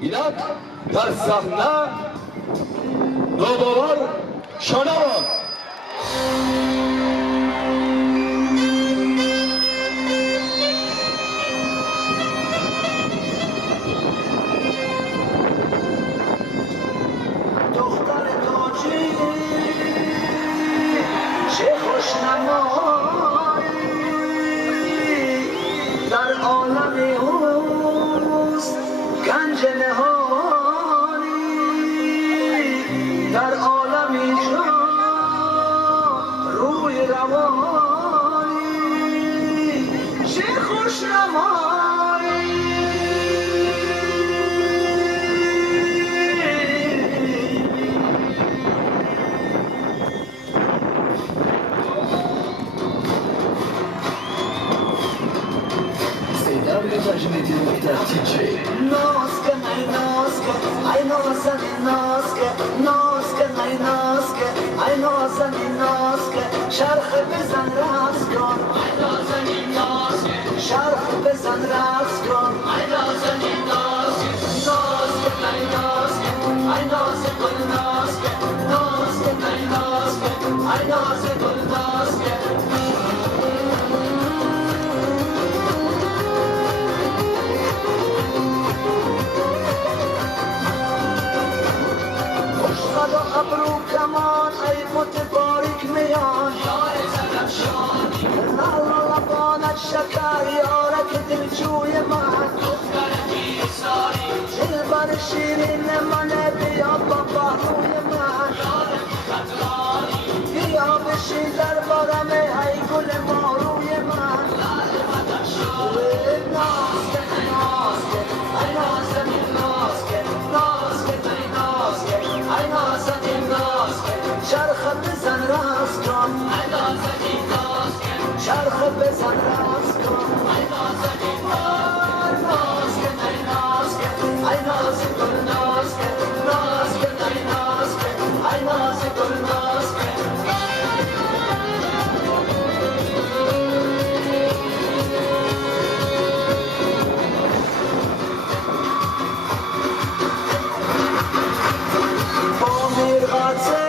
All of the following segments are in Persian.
اینک در صحنه نوباور شانوان. دختر تاجی چه خوشنمایی در عالم اوست گنج نهانی در عالمی جان روی روانی چه خوشنمایی تجدید در تیجه ناسکه ای ناسکه ای نازنی ناسکه ناسکه ای ناسکه ای نازنی ناسکه شرخ بزن رقص کن ای نازنی ناسکه شرخ بزن رقص کن ای نازنی ناسکه ناسکه ای ناسکه ای نازه گل ناسکه ناسکه ای ناسکه ای نازه گل ناسکه ابرو کمان ای بوت باریک میان یار زدفشانی لالا لبانت شکر یارک دلجوی من دختر پیرساری دلبر شیرین من بیا بابا روی من یار قطرانی بیا بشی در بارم ای گل ماروی من لال زدفشانی ناسکه ناسکه ای نازنی ناسکه ناسکه ای ناسکه ای نازنی شرخ بزن راز کن ای نازنی ناسکه شرخ بزن راز کن ای نازنی ناسکه ای ناسکه ای نازی گل ناسکه ناسکه ای ناسکه ای نازی گل ناسکه با میرغاته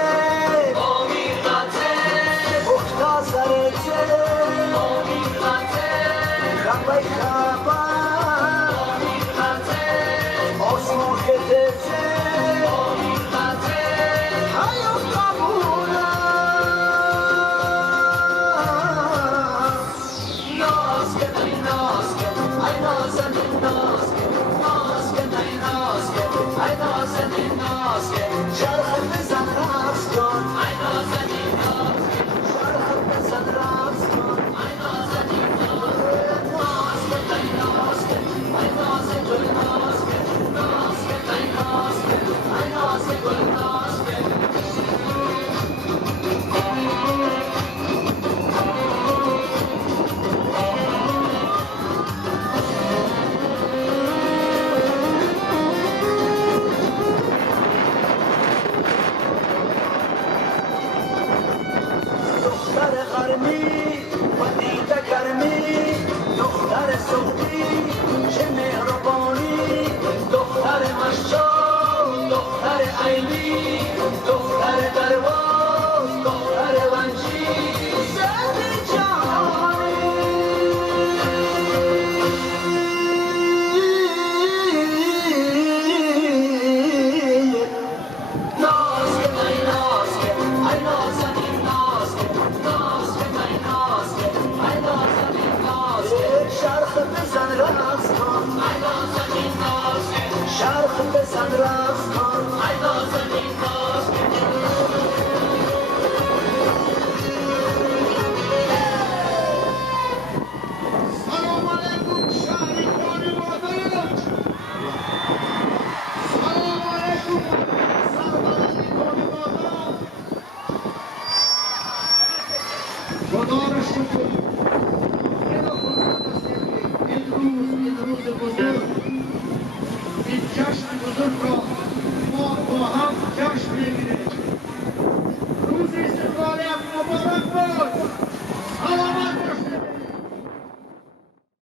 شرخ بزن رقص کن ای نازنی ناسکه شرخ بزن رقص کن ای نازنی ناسکه ای ناسکه ای نازه گل ناسکه ناسکه ای ناسکه ای نازه گل ناسکه دختر غرمی و دیده گرمی دختر سعودی چه مهربانی دختر مشتاق دختر عینی دختر درواز دختر ونجی زهر جهانی ناسکه ای ناسکه ای نازنی شرخ بزن رقص کن ای نازنی ناسکه شرخ بزن رقص کن